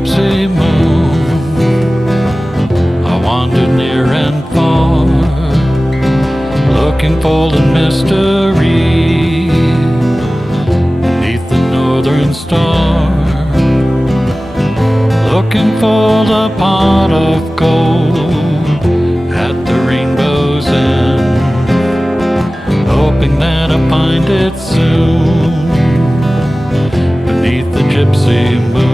gypsy moon, I wandered near and far, looking for the mystery beneath the northern star, looking for the pot of gold at the rainbow's end, hoping that I find it soon beneath the gypsy moon.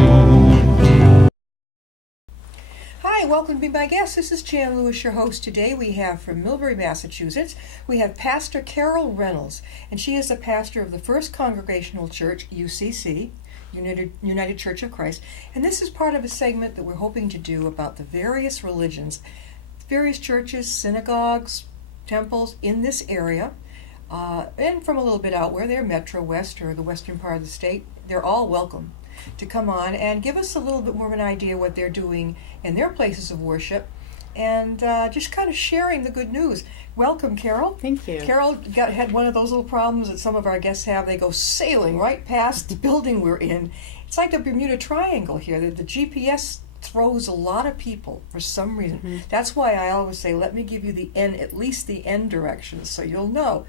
Hi, welcome to Be My Guest. This is Jan Lewis, your host. Today we have from Millbury, Massachusetts, we have Pastor Carol Reynolds, and she is the pastor of the First Congregational Church, UCC, United Church of Christ, and this is part of a segment that we're hoping to do about the various religions, various churches, synagogues, temples in this area, and from a little bit out where they're Metro West or the western part of the state. They're all welcome to come on and give us a little bit more of an idea what they're doing in their places of worship, and just kind of sharing the good news. Welcome, Carol. Thank you. Carol had one of those little problems that some of our guests have. They go sailing right past the building we're in. It's like the Bermuda Triangle here. The GPS throws a lot of people for some reason. Mm-hmm. That's why I always say, let me give you the end, at least the end directions, so you'll know.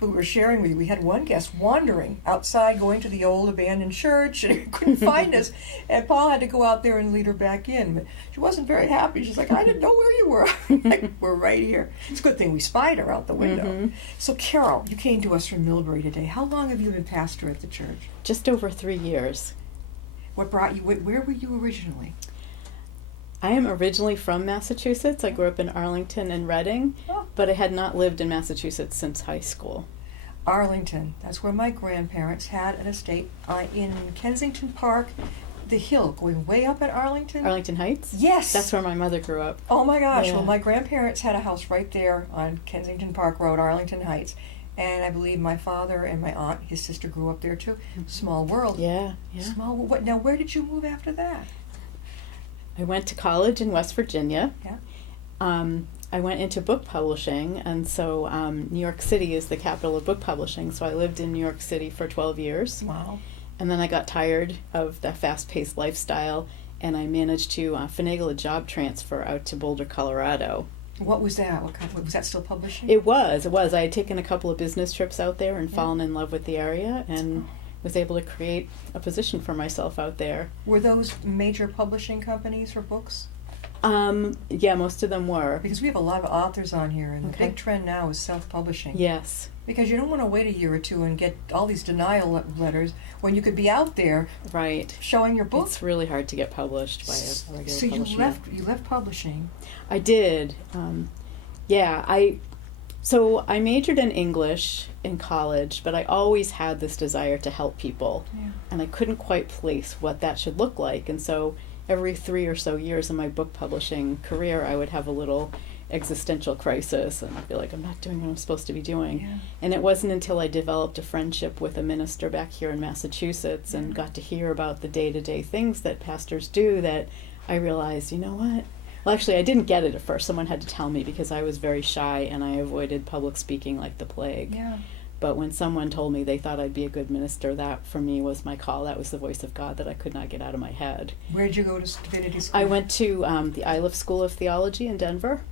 We were sharing with you, we had one guest wandering outside, going to the old abandoned church, and he couldn't find us, and Paul had to go out there and lead her back in. But she wasn't very happy. She's like, I didn't know where you were. Like, we're right here. It's a good thing we spied her out the window. Mm-hmm. So Carol, you came to us from Millbury today. How long have you been pastor at the church? Just over 3 years. What brought you, where were you originally? I am originally from Massachusetts. I grew up in Arlington and Reading, but I had not lived in Massachusetts since high school. Arlington, that's where my grandparents had an estate in Kensington Park, the hill going way up in Arlington. Arlington Heights? Yes. That's where my mother grew up. Oh my gosh, Yeah. Well my grandparents had a house right there on Kensington Park Road, Arlington Heights. And I believe my father and my aunt, his sister, grew up there too. Small world. Yeah. Small world. Now where did you move after that? I went to college in West Virginia. Yeah. I went into book publishing, and so New York City is the capital of book publishing, so I lived in New York City for 12 years. Wow. And then I got tired of the fast-paced lifestyle, and I managed to finagle a job transfer out to Boulder, Colorado. What was that? Was that still publishing? It was. I had taken a couple of business trips out there and fallen in love with the area, and was able to create a position for myself out there. Were those major publishing companies for books? Yeah, most of them were. Because we have a lot of authors on here, and the Okay. big trend now is self-publishing. Yes. Because you don't want to wait a year or two and get all these denial letters when you could be out there Right. showing your book. It's really hard to get published by a regular So publisher. you left publishing. I did. So I majored in English in college, but I always had this desire to help people. Yeah. And I couldn't quite place what that should look like. And so every 3 or so years in my book publishing career, I would have a little existential crisis, and I'd be like, I'm not doing what I'm supposed to be doing. Yeah. And it wasn't until I developed a friendship with a minister back here in Massachusetts and got to hear about the day-to-day things that pastors do that I realized, you know what? Well, actually, I didn't get it at first. Someone had to tell me because I was very shy and I avoided public speaking like the plague. Yeah. But when someone told me they thought I'd be a good minister, that for me was my call. That was the voice of God that I could not get out of my head. Where did you go to divinity school? I went to the Iliff School of Theology in Denver.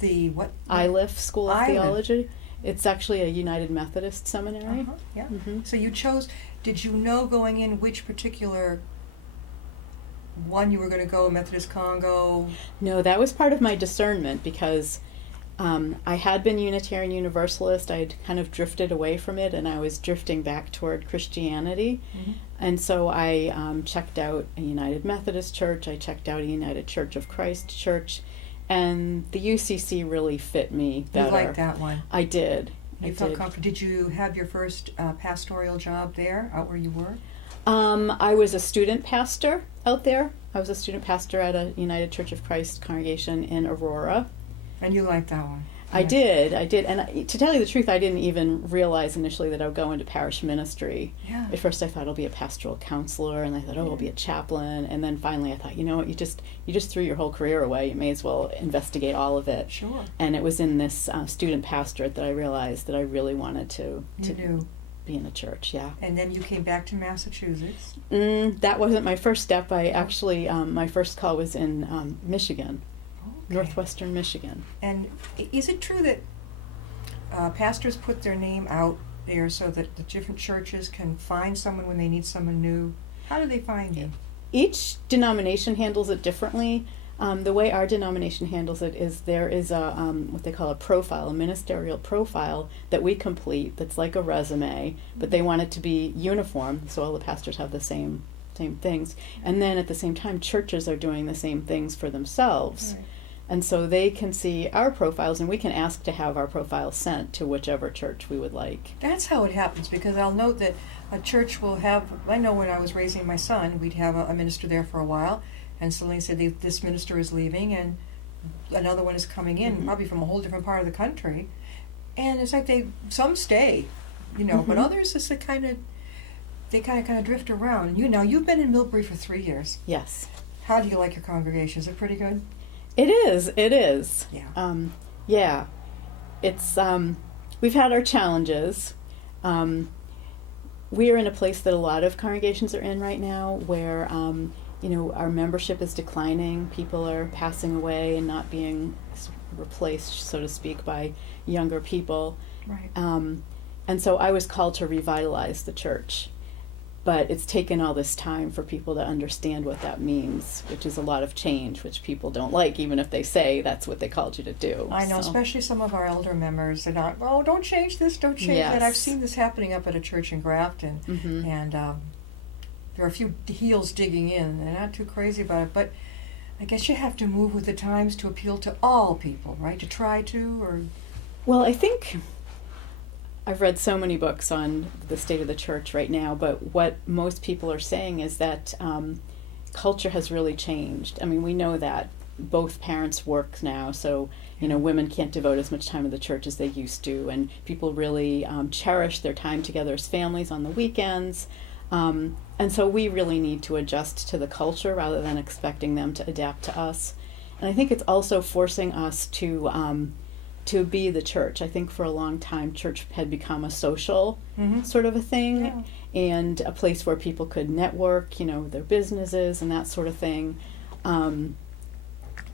The what? Iliff School of Iliff. Theology. It's actually a United Methodist seminary. Uh-huh. Yeah. Mhm. So you chose. Did you know going in which particular one you were going to go? Methodist Congo. No, that was part of my discernment because I had been Unitarian Universalist. I had kind of drifted away from it, and I was drifting back toward Christianity. Mm-hmm. And so I checked out a United Methodist Church. I checked out a United Church of Christ Church, and the UCC really fit me better. You liked that one. I did. You felt comfortable. Did you have your first pastoral job there, out where you were? I was a student pastor out there. I was a student pastor at a United Church of Christ congregation in Aurora. And you liked that one? I did. And to tell you the truth, I didn't even realize initially that I would go into parish ministry. Yeah. At first I thought I'll be a pastoral counselor, and I thought, I'll be a chaplain. And then finally I thought, you know what, you just threw your whole career away. You may as well investigate all of it. Sure. And it was in this student pastorate that I realized that I really wanted to be in a church, yeah. And then you came back to Massachusetts. That wasn't my first step. I actually, my first call was in Michigan, Okay. northwestern Michigan. And is it true that pastors put their name out there so that the different churches can find someone when they need someone new? How do they find you? Each denomination handles it differently. The way our denomination handles it is there is a what they call a profile, a ministerial profile that we complete that's like a resume, but they want it to be uniform, so all the pastors have the same things. And then at the same time, churches are doing the same things for themselves. Right. And so they can see our profiles, and we can ask to have our profiles sent to whichever church we would like. That's how it happens, because I'll note that a church will have, I know when I was raising my son, we'd have a minister there for a while, and suddenly said this minister is leaving and another one is coming in, probably from a whole different part of the country. And it's like some stay, but others just they kind of drift around. And you've been in Millbury for 3 years. Yes. How do you like your congregation? Is it pretty good? It is. Yeah. Yeah. It's, we've had our challenges. We are in a place that a lot of congregations are in right now where, our membership is declining. People are passing away and not being replaced, so to speak, by younger people. Right. And so I was called to revitalize the church. But it's taken all this time for people to understand what that means, which is a lot of change, which people don't like, even if they say that's what they called you to do. I know, So, especially some of our elder members. They're not, don't change this, don't change that. I've Yes. seen this happening up at a church in Grafton, and there are a few heels digging in. They're not too crazy about it, but I guess you have to move with the times to appeal to all people, right? To try to, or... Well, I think I've read so many books on the state of the church right now, but what most people are saying is that culture has really changed. I mean, we know that both parents work now, so women can't devote as much time to the church as they used to, and people really cherish their time together as families on the weekends. And so we really need to adjust to the culture rather than expecting them to adapt to us. And I think it's also forcing us to be the church. I think for a long time, church had become a social sort of a thing, Yeah. and a place where people could network, their businesses and that sort of thing.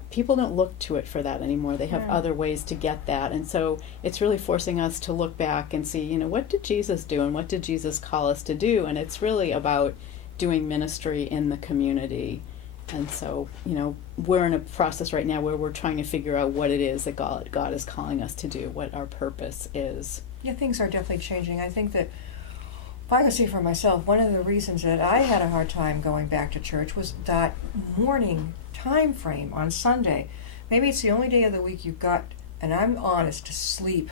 People don't look to it for that anymore. They have Yeah. other ways to get that. And so it's really forcing us to look back and see, what did Jesus do and what did Jesus call us to do? And it's really about doing ministry in the community. And so, we're in a process right now where we're trying to figure out what it is that God is calling us to do, what our purpose is. Yeah, things are definitely changing. I think that, if I can say for myself, one of the reasons that I had a hard time going back to church was that morning time frame on Sunday. Maybe it's the only day of the week you've got, and I'm honest, to sleep.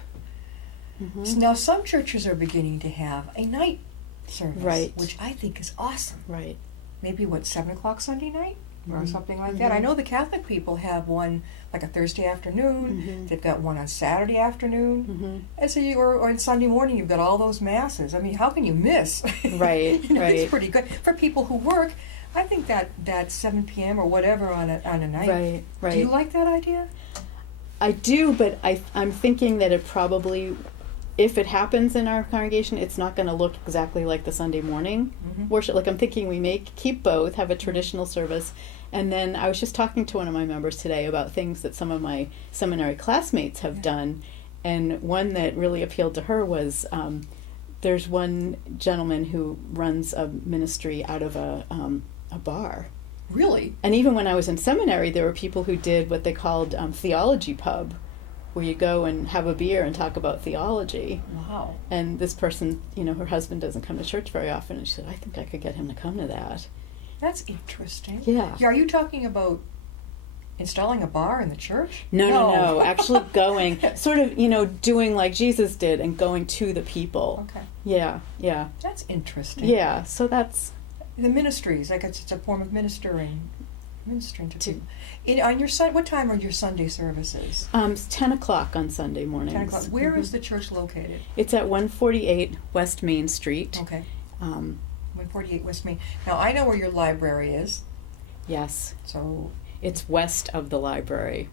So now some churches are beginning to have a night service, Right. which I think is awesome. Right. Maybe 7 o'clock Sunday night or something like that. I know the Catholic people have one like a Thursday afternoon. They've got one on Saturday afternoon, and so or on Sunday morning you've got all those masses. I mean, how can you miss? Right. Right. It's pretty good for people who work. I think that 7 p.m. or whatever on a night. Right. Right. Do you like that idea? I do, but I'm thinking that it probably, if it happens in our congregation, it's not going to look exactly like the Sunday morning worship. Like I'm thinking we may keep both, have a traditional service, and then I was just talking to one of my members today about things that some of my seminary classmates have done, and one that really appealed to her was there's one gentleman who runs a ministry out of a bar. Really? And even when I was in seminary, there were people who did what they called theology pub, where you go and have a beer and talk about theology. Wow. And this person, her husband doesn't come to church very often, and she said, I think I could get him to come to that. That's interesting. Yeah. Are you talking about installing a bar in the church? No. Actually going, sort of, doing like Jesus did and going to the people. Okay. Yeah. That's interesting. Yeah, so that's... The ministries, like it's a form of ministering to people. On your what time are your Sunday services? It's 10 o'clock on Sunday mornings. 10 o'clock. Where is the church located? It's at 148 West Main Street. Okay. 148 West Main. Now I know where your library is. Yes. So It's west of the library.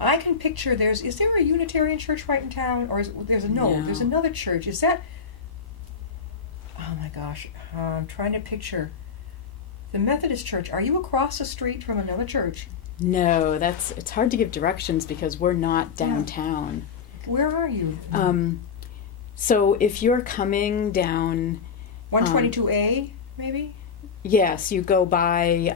I can picture is there a Unitarian church right in town, or there's No. another church? Is that oh my gosh, I'm trying to picture the Methodist Church. Are you across the street from another church? No, it's hard to give directions because we're not downtown. Where are you? So if you're coming down, 122A, maybe? yes, you go by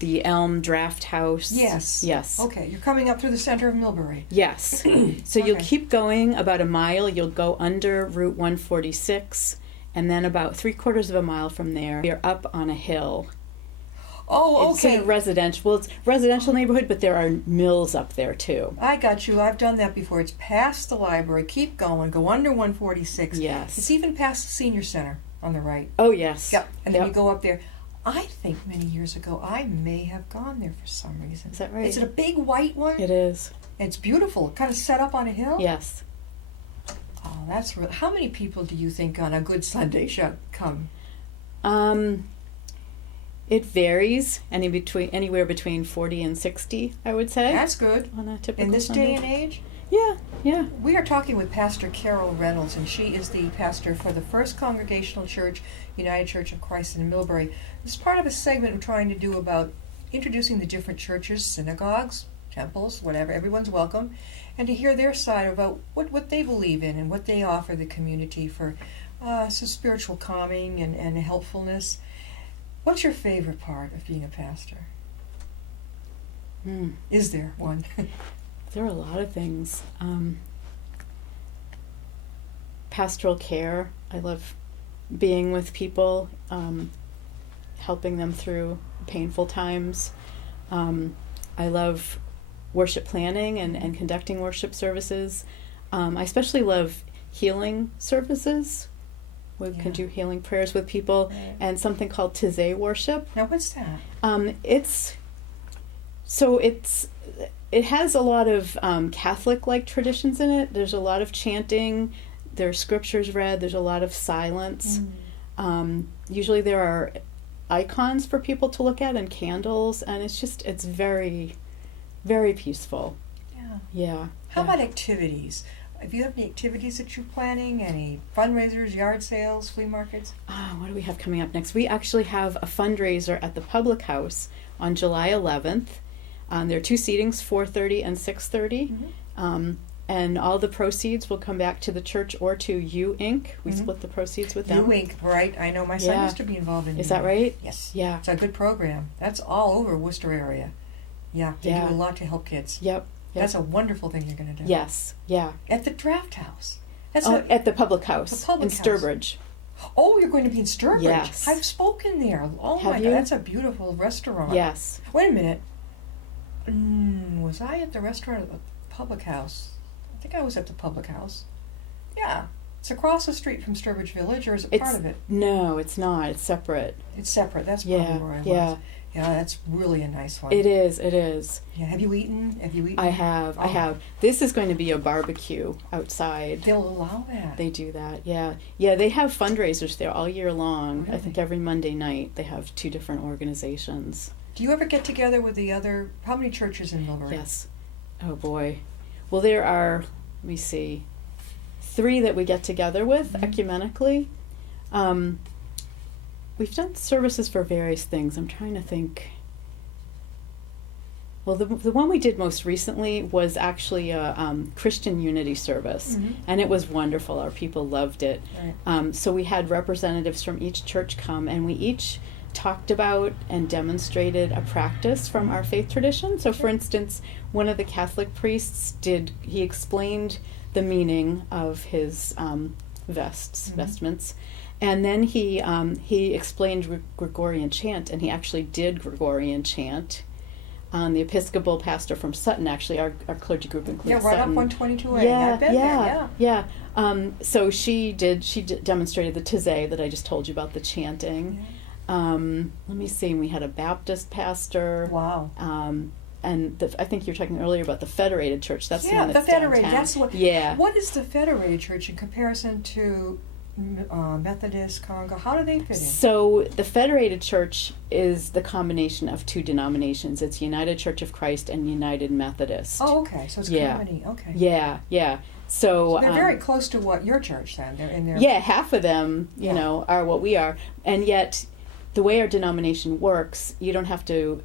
the Elm Draft House. Yes. Yes. Okay, you're coming up through the center of Millbury. Yes. So you'll Okay. keep going about a mile. You'll go under Route 146, and then about 3/4 of a mile from there, you're up on a hill. Oh, It's in okay. a residential. Well, it's residential neighborhood, but there are mills up there too. I got you. I've done that before. It's past the library. Keep going. Go under 146. Yes. It's even past the senior center on the right. Oh yes. Yep. And then Yep. you go up there. I think many years ago I may have gone there for some reason. Is that right? Is it a big white one? It is. It's beautiful. Kind of set up on a hill. Yes. Oh, that's real. How many people do you think on a good Sunday should come? It varies. Anywhere between 40 and 60, I would say. That's good. On a typical In this Sunday. day and age? Yeah. Yeah. We are talking with Pastor Carol Reynolds, and she is the pastor for the First Congregational Church, United Church of Christ in Millbury. This is part of a segment we're trying to do about introducing the different churches, synagogues, temples, whatever. Everyone's welcome. And to hear their side about what they believe in and what they offer the community for some spiritual calming and helpfulness. What's your favorite part of being a pastor? Is there one? There are a lot of things. Pastoral care. I love being with people, helping them through painful times. I love worship planning and conducting worship services. I especially love healing services. We can do healing prayers with people, Right. and something called Tizé worship. Now, what's that? It has a lot of Catholic-like traditions in it. There's a lot of chanting. There's scriptures read. There's a lot of silence. Usually there are icons for people to look at and candles, and it's very, very peaceful. Yeah. Yeah. How about activities? If you have any activities that you're planning, any fundraisers, yard sales, flea markets? What do we have coming up next? We actually have a fundraiser at the Public House on July 11th. There are 2 seatings, 4:30 and 6:30. And all the proceeds will come back to the church or to U Inc. We split the proceeds with them. U Inc., right? I know my son Yeah. used to be involved in Is U that Inc. right? Yes. Yeah. It's a good program. That's all over Worcester area. Yeah, they Yeah. do a lot to help kids. Yep. That's a wonderful thing you're going to do. Yes. Yeah. At the Draft House. That's At the Public House The Public in House. Sturbridge. Oh, you're going to be in Sturbridge. Yes. I've spoken there. Oh Have my you? God, that's a beautiful restaurant. Yes. Wait a minute. Was I at the restaurant at the Public House? I think I was at the Public House. Yeah. It's across the street from Sturbridge Village, or is it part of it? No, it's not. It's separate. It's separate. That's probably Yeah. where I Yeah. was. Yeah, that's really a nice one. It is. It is. Yeah. Have you eaten? I have. I Oh. have. This is going to be a barbecue outside. They'll allow that. They do that. Yeah. Yeah, they have fundraisers there all year long. I Really? think every Monday night they have 2 different organizations. Do you ever get together with the other? How many churches in Millbury? Yes. Oh boy. Well, there are, let me see, 3 that we get together with ecumenically. We've done services for various things. I'm trying to think. Well, the one we did most recently was actually a Christian Unity service, and it was wonderful. Our people loved it. Right. So we had representatives from each church come, and we each talked about and demonstrated a practice from our faith tradition. So, for instance, one of the Catholic priests he explained the meaning of his vestments. And then he explained Gregorian chant, and he actually did Gregorian chant. The Episcopal pastor from Sutton, actually, our clergy group includes Yeah, right Sutton. up 122A. Yeah, I've been there, yeah. So she demonstrated the Tizé that I just told you about, the chanting. Let me see, we had a Baptist pastor. Wow. And I think you were talking earlier about the Federated Church. That's the one that's Federated. downtown. That's what. Yeah. What is the Federated Church in comparison to Methodist, Congo? How do they fit in? So the Federated Church is the combination of two denominations. It's United Church of Christ and United Methodist. Oh, okay. So it's Yeah. company. Okay. Yeah. So They're very close to what your church then. They're in there. yeah, half of them, Yeah. are what we are. And yet, the way our denomination works, you don't have to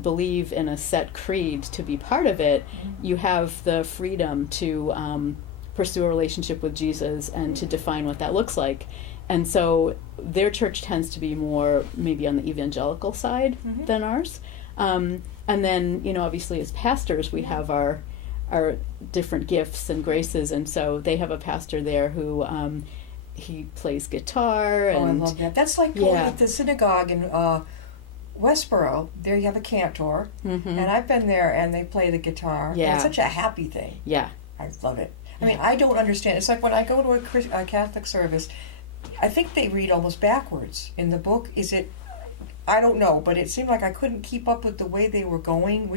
believe in a set creed to be part of it. Mm-hmm. You have the freedom to pursue a relationship with Jesus and to define what that looks like. And so their church tends to be more maybe on the evangelical side Mhm. than ours. And then, obviously as pastors, we have our different gifts and graces. And so they have a pastor there who he plays guitar. Oh, I And love that. That's like going Yeah. at the synagogue in Westboro. There you have a cantor, Mhm. and I've been there, and they play the guitar. And Yeah. it's such a happy thing. Yeah. I love it. I mean, I don't understand. It's like when I go to a Catholic service, I think they read almost backwards in the book. Is it? I don't know, but it seemed like I couldn't keep up with the way they were going,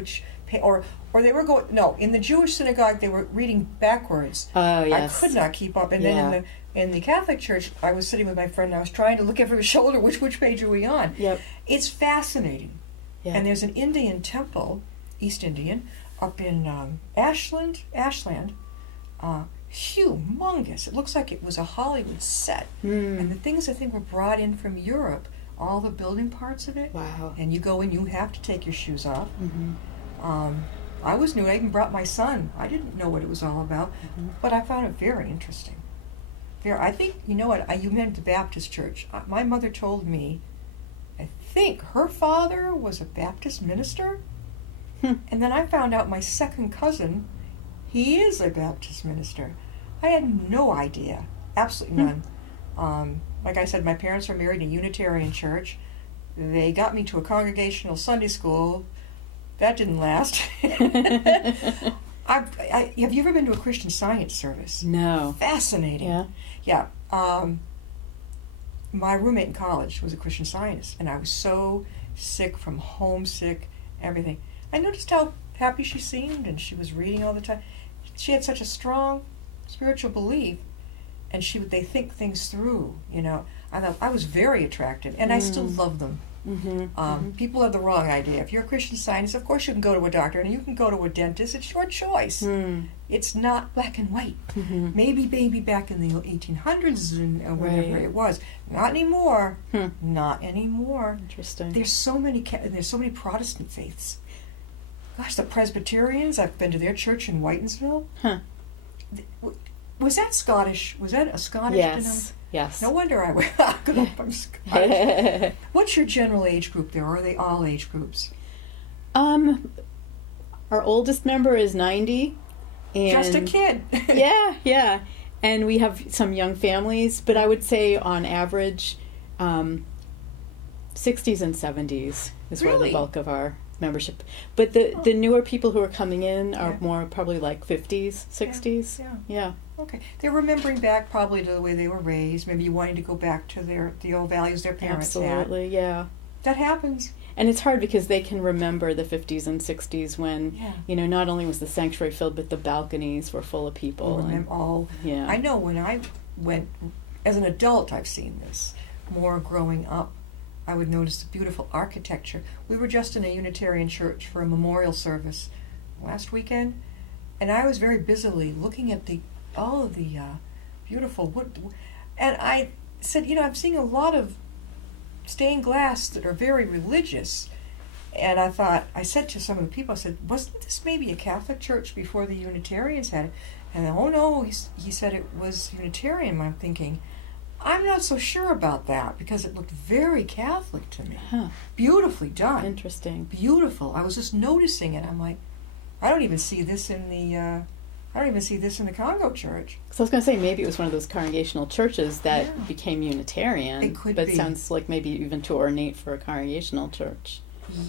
or they were going. No, in the Jewish synagogue they were reading backwards. Oh, yes. I could not keep up. And then in the Catholic church, I was sitting with my friend and I was trying to look over his shoulder, which page are we on? Yep. It's fascinating. Yeah. And there's an Indian temple, East Indian, up in Ashland, humongous. It looks like it was a Hollywood set. And the things I think were brought in from Europe, all the building parts of it. Wow. And you go in, you have to take your shoes off. Mm-hmm. I was new. I even brought my son. I didn't know what it was all about, but I found it very interesting. I think, you know what, you meant the Baptist church. My mother told me, I think her father was a Baptist minister. And then I found out my second cousin, he is a Baptist minister. I had no idea, absolutely none. Like I said, my parents were married in a Unitarian church. They got me to a congregational Sunday school. That didn't last. Have you ever been to a Christian Science service? No. Fascinating. Yeah. Yeah. My roommate in college was a Christian Scientist, and I was so sick from homesick, everything. I noticed how happy she seemed, and she was reading all the time. She had such a strong spiritual belief, and they think things through. I thought I was very attracted, and I still love them. People have the wrong idea. If you're a Christian Scientist, of course you can go to a doctor and you can go to a dentist. It's your choice. It's not black and white. Maybe back in the 1800s or whatever Right. it was. Not anymore. Not anymore. Interesting. There's so many Protestant faiths. Gosh, the Presbyterians. I've been to their church in Whitensville. Huh. Was that Scottish? Was that a Scottish denomination? Yes. No wonder I went. I'm Scottish. What's your general age group there? Or are they all age groups? Our oldest member is 90. And Just a kid. yeah. And we have some young families, but I would say on average, 60s and 70s is where Really? the bulk of our membership. But the newer people who are coming in are more probably like 50s, 60s. Yeah. Okay. They're remembering back probably to the way they were raised. Maybe wanting to go back to the old values their parents had. Absolutely, yeah. That happens. And it's hard because they can remember the 50s and 60s when, Yeah. not only was the sanctuary filled, but the balconies were full of people. I know when I went, as an adult I've seen this, more growing up, I would notice the beautiful architecture. We were just in a Unitarian church for a memorial service last weekend, and I was very busily looking at all of the beautiful wood. And I said, I'm seeing a lot of stained glass that are very religious. And I said to some of the people, I said, wasn't this maybe a Catholic church before the Unitarians had it? And oh no, he said it was Unitarian. I'm thinking, I'm not so sure about that because it looked very Catholic to me. Huh. Beautifully done. Interesting. Beautiful. I was just noticing it. I'm like, I don't even see this in the Congo church. So I was going to say maybe it was one of those congregational churches that became Unitarian. It could but be. It sounds like maybe even too ornate for a congregational church.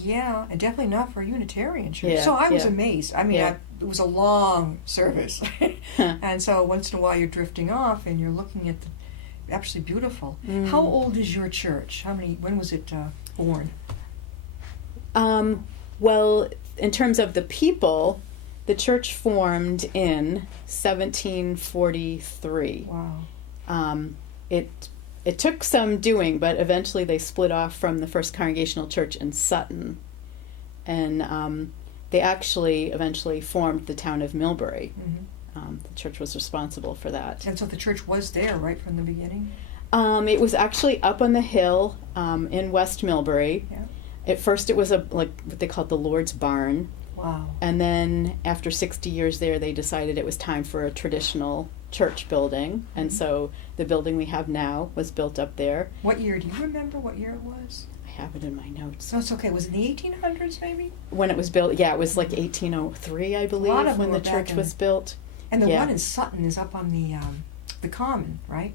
Yeah, and definitely not for a Unitarian church. Yeah, So I was yeah. amazed. I mean, Yeah. it was a long service. And so once in a while you're drifting off and you're looking at the absolutely beautiful. How old is your church? When was it born? Well, in terms of the people, the church formed in 1743. Wow. it took some doing, but eventually they split off from the First Congregational Church in Sutton, and they actually eventually formed the town of Millbury. The church was responsible for that. And so the church was there right from the beginning? It was actually up on the hill in West Millbury. Yeah. At first it was like what they called the Lord's Barn. Wow. And then after 60 years there, they decided it was time for a traditional church building. And so the building we have now was built up there. What year? Do you remember what year it was? I have it in my notes. No, it's okay. Was it in the 1800s maybe? When it was built, yeah, it was like 1803, I believe, of them when were the back church in was built. And the Yeah. one in Sutton is up on the Common, right?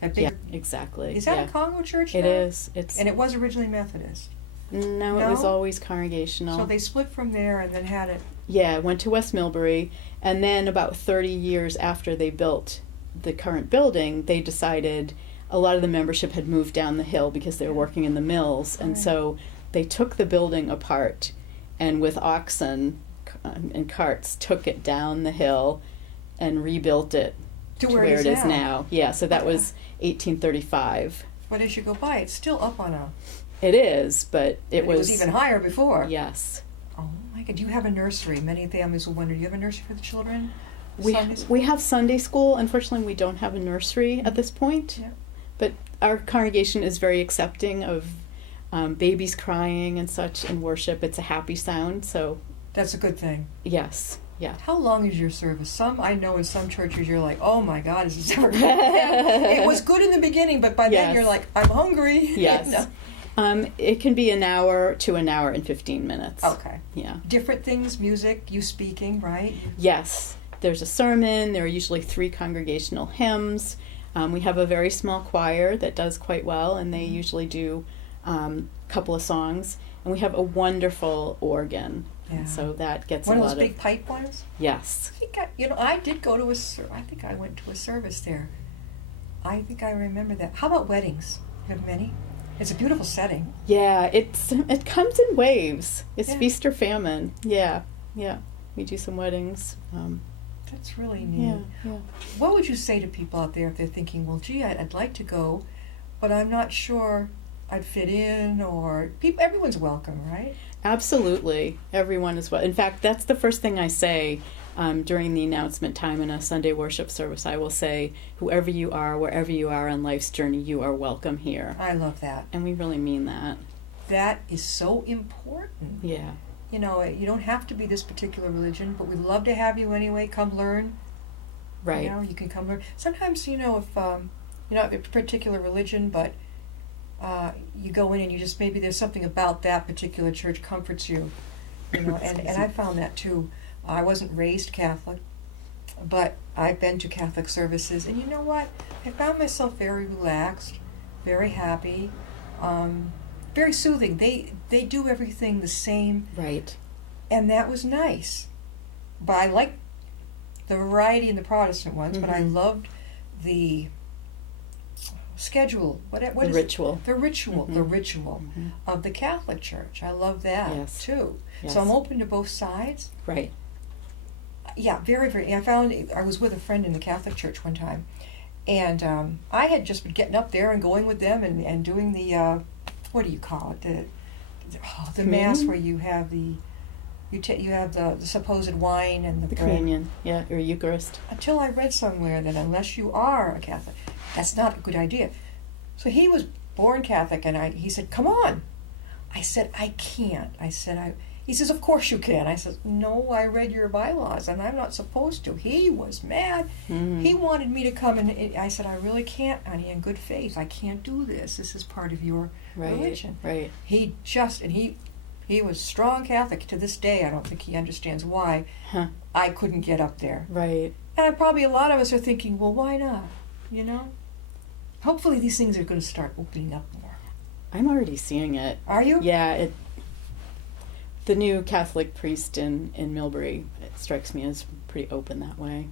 That big, Yeah, exactly. Is that yeah. a Congo church It now? is. It's And it was originally Methodist. no, it was No? always congregational. So they split from there and then had it. Yeah, went to West Millbury, and then about 30 years after they built the current building, they decided a lot of the membership had moved down the hill because they were working in the mills, and Right. so they took the building apart and with oxen and carts took it down the hill and rebuilt it To to where where it is now. Yeah, so that Okay. was 1835. But as you go by, it's still up on a. It is, but it It was was even higher before. Yes. Oh my God! Do you have a nursery? Many families will wonder. Do you have a nursery for the children? We Sunday school? we have Sunday school. Unfortunately, we don't have a nursery at this point. Yeah. But our congregation is very accepting of babies crying and such in worship. It's a happy sound. So That's a good thing. yes, yeah. How long is your service? Some I know in some churches you're like, oh my God, is this ever going to end? It was good in the beginning, but by then Yes. you're like, I'm hungry. Yes. You know? It can be an hour to an hour and 15 minutes. Okay. Yeah. Different things, music, you speaking, right? Yes. There's a sermon. There are usually 3 congregational hymns. We have a very small choir that does quite well, and they usually do a couple of songs. And we have a wonderful organ. Yeah. So that gets One a of lot those big pipe ones. Yes. I think I did go to I think I went to a service there. I think I remember that. How about weddings? You have many? It's a beautiful setting. Yeah, it comes in waves. It's Yeah. feast or famine. Yeah, yeah. We do some weddings. That's really neat. Yeah. What would you say to people out there if they're thinking, well, gee, I'd like to go, but I'm not sure I'd fit in, or everyone's welcome, right? Absolutely. Everyone is well. In fact, that's the first thing I say during the announcement time in a Sunday worship service. I will say, whoever you are, wherever you are on life's journey, you are welcome here. I love that. And we really mean that. That is so important. Yeah. You know, you don't have to be this particular religion, but we'd love to have you anyway. Come learn. Right. You know, you can come learn. Sometimes, if you're not a particular religion, but you go in and you just, maybe there's something about that particular church comforts you. And I found that too. I wasn't raised Catholic, but I've been to Catholic services, and you know what? I found myself very relaxed, very happy, very soothing. They do everything the same, Right. and that was nice. But I liked the variety in the Protestant ones, but I Mhm. loved the schedule. What The is ritual. it? The ritual. The Mhm. ritual Mhm. of the Catholic Church. I love that Yes. too. Yes. So I'm open to both sides. Right. Yeah, very, very. I was with a friend in the Catholic Church one time, and I had just been getting up there and going with them and doing the what do you call it? The mass Communion? where you have you have the supposed wine and the The bread. communion. Yeah, or Eucharist. Until I read somewhere that unless you are a Catholic, that's not a good idea. So he was born Catholic, and he said, "Come on." I said, "I can't." He says, "Of course you can." I said, "No, I read your bylaws, and I'm not supposed to." He was mad. Mhm. He wanted me to come, and I said, "I really can't, honey, in good faith. I can't do this. This is part of your Right. religion." Right. He was strong Catholic to this day. I don't think he understands why Huh. I couldn't get up there. Right. And probably a lot of us are thinking, well, why not? Hopefully these things are going to start opening up more. I'm already seeing it. Are you? Yeah, the new Catholic priest in Millbury, it strikes me as pretty open that way.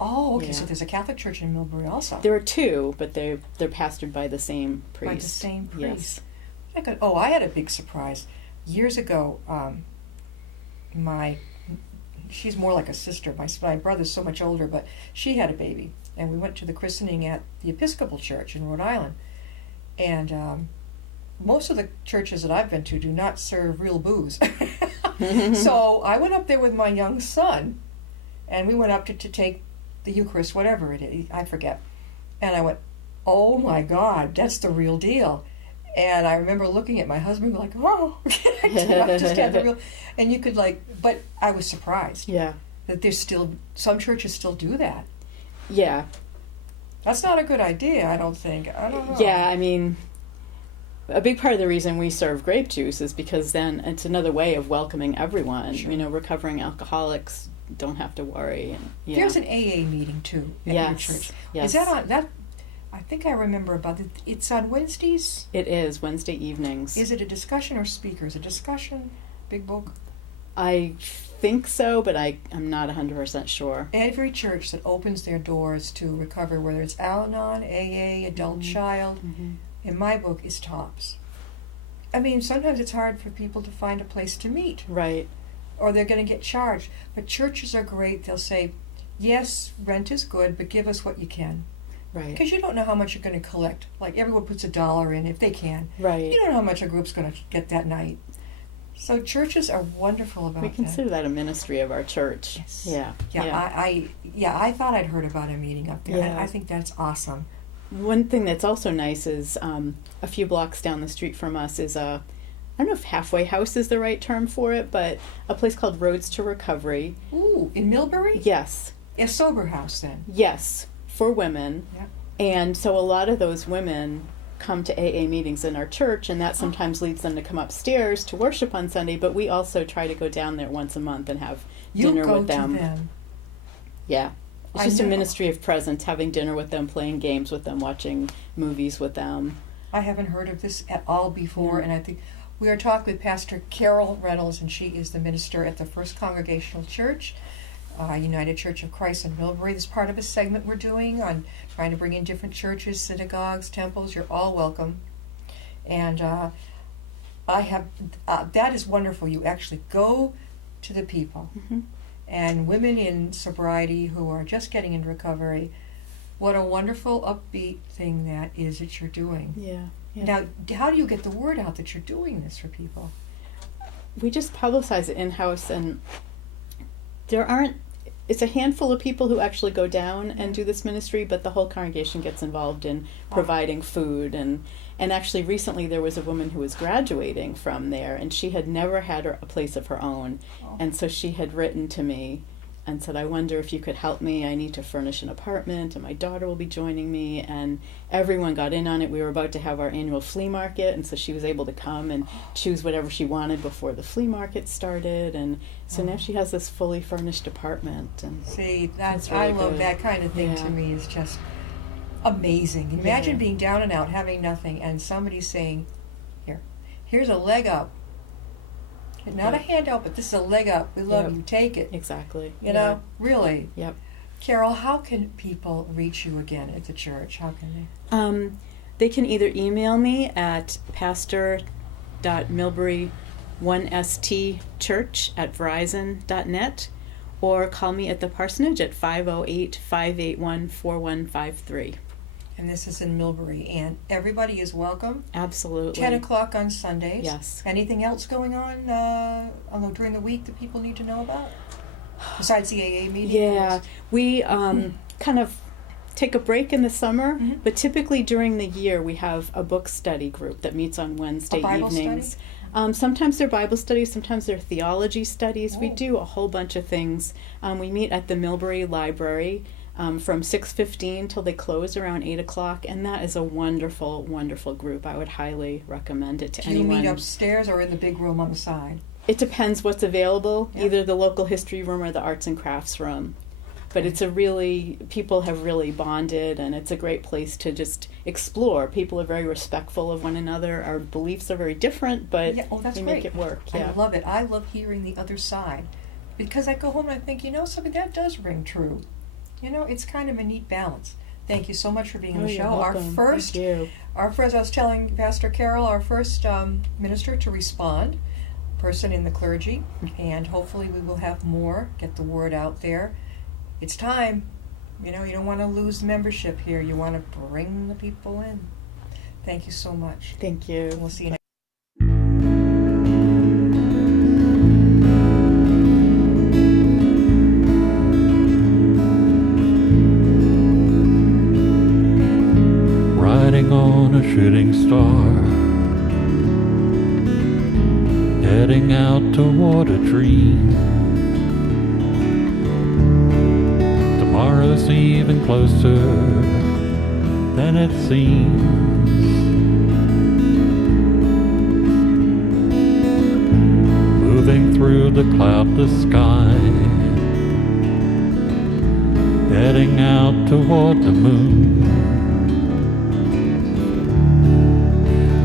Oh, okay. Yeah. So there's a Catholic church in Millbury also. There are 2, but they're pastored by the same priest. By the same priest. Yes. I had a big surprise. Years ago, my she's more like a sister. My brother's so much older, but she had a baby, and we went to the christening at the Episcopal Church in Rhode Island. And most of the churches that I've been to do not serve real booze. So I went up there with my young son, and we went up to take the Eucharist, whatever it is, I forget. And I went, oh my God, that's the real deal. And I remember looking at my husband like, oh, I just had the real, and you could but I was surprised. Yeah. That there's still, some churches still do that. Yeah. That's not a good idea, I don't think. I don't know. Yeah, I mean, a big part of the reason we serve grape juice is because then it's another way of welcoming everyone. Sure. You know, recovering alcoholics don't have to worry. And, yeah. There's an AA meeting too at your church. Yes. Is that on that? I think I remember about it. It's on Wednesdays. It is Wednesday evenings. Is it a discussion or speakers? A discussion? Big book? I think so, but I'm not 100% sure. Every church that opens their doors to recovery, whether it's Al-Anon, AA, adult child, in my book is tops. I mean, sometimes it's hard for people to find a place to meet. Right. Or they're going to get charged. But churches are great. They'll say, yes, rent is good, but give us what you can. Right. Because you don't know how much you're going to collect. Like, everyone puts $1 in if they can. Right. You don't know how much a group's going to get that night. So churches are wonderful about We that. consider that a ministry of our church. Yes. Yeah. Yeah, I thought I'd heard about a meeting up there. Yeah. I think that's awesome. One thing that's also nice is a few blocks down the street from us is I don't know if halfway house is the right term for it, but a place called Roads to Recovery. Ooh, in Millbury? Yes. A sober house then. Yes, for women. Yeah. And so a lot of those women come to AA meetings in our church, and that sometimes leads them to come upstairs to worship on Sunday, but we also try to go down there once a month and have dinner with them. You go to them. Yeah. It's I just a know. ministry of presence, having dinner with them, playing games with them, watching movies with them. I haven't heard of this at all before, Yeah. and I think we are talking with Pastor Carol Reynolds, and she is the minister at the First Congregational Church, United Church of Christ in Millbury. This is part of a segment we're doing on trying to bring in different churches, synagogues, temples. You're all welcome. And I have that is wonderful. You actually go to the people. Mm-hmm. And women in sobriety who are just getting into recovery. What a wonderful, upbeat thing that is that you're doing. Yeah. Yeah. Now, how do you get the word out that you're doing this for people? We just publicize it in-house, and it's a handful of people who actually go down and do this ministry, but the whole congregation gets involved in providing food. And actually recently there was a woman who was graduating from there, and she had never had a place of her own. Oh. And so she had written to me and said, I wonder if you could help me. I need to furnish an apartment, and my daughter will be joining me. And everyone got in on it. We were about to have our annual flea market, and so she was able to come and choose whatever she wanted before the flea market started. And so now she has this fully furnished apartment. And See, That's really I love good. that kind of thing. Yeah. To me is just amazing. Imagine Yeah. being down and out, having nothing, and somebody saying, here's a leg up. Not a Yeah. handout, but this is a leg up. We love Yep. you. Take it. exactly. You know, really. Yep. Carol, how can people reach you again at the church? How can they? They can either email me at pastor.milbury1stchurch@verizon.net, or call me at the parsonage at 508-581-4153. And this is in Millbury, and everybody is welcome. Absolutely. 10 o'clock on Sundays. Yes. Anything else going on during the week that people need to know about? Besides the AA meeting? Yeah, we kind of take a break in the summer, Mhm. but typically during the year we have a book study group that meets on Wednesday A Bible evenings. Sometimes they're Bible studies, sometimes they're theology studies. We Oh. do a whole bunch of things. We meet at the Millbury Library from 6:15 till they close around 8 o'clock, and that is a wonderful, wonderful group. I would highly recommend it to Do you anyone. meet upstairs or in the big room on the side? It depends what's available, Yeah. either the local history room or the arts and crafts room. But it's people have really bonded, and it's a great place to just explore. People are very respectful of one another. Our beliefs are very different, but Yeah, oh, that's we great. make it work. Yeah. I love it. I love hearing the other side. Because I go home and I think, something that does ring true. It's kind of a neat balance. Thank you so much for being on the Oh, show. you're welcome. Thank you. I was telling Pastor Carol, our first minister to respond person in the clergy, and hopefully we will have more, get the word out there. It's time. You know, you don't want to lose membership here. You want to bring the people in. Thank you so much. Thank you. We'll see you next. Riding on a shooting star, heading out toward a dream. Tomorrow's even closer than it seems. Moving through the cloudless sky, heading out toward the moon.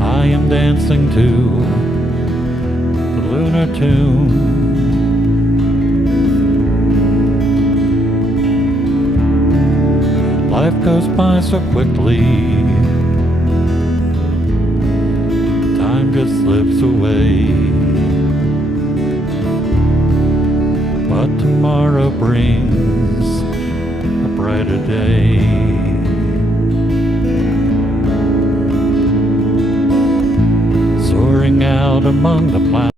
I am dancing to the lunar tune. Life goes by so quickly, time just slips away. But tomorrow brings a brighter day. Soaring out among the planets.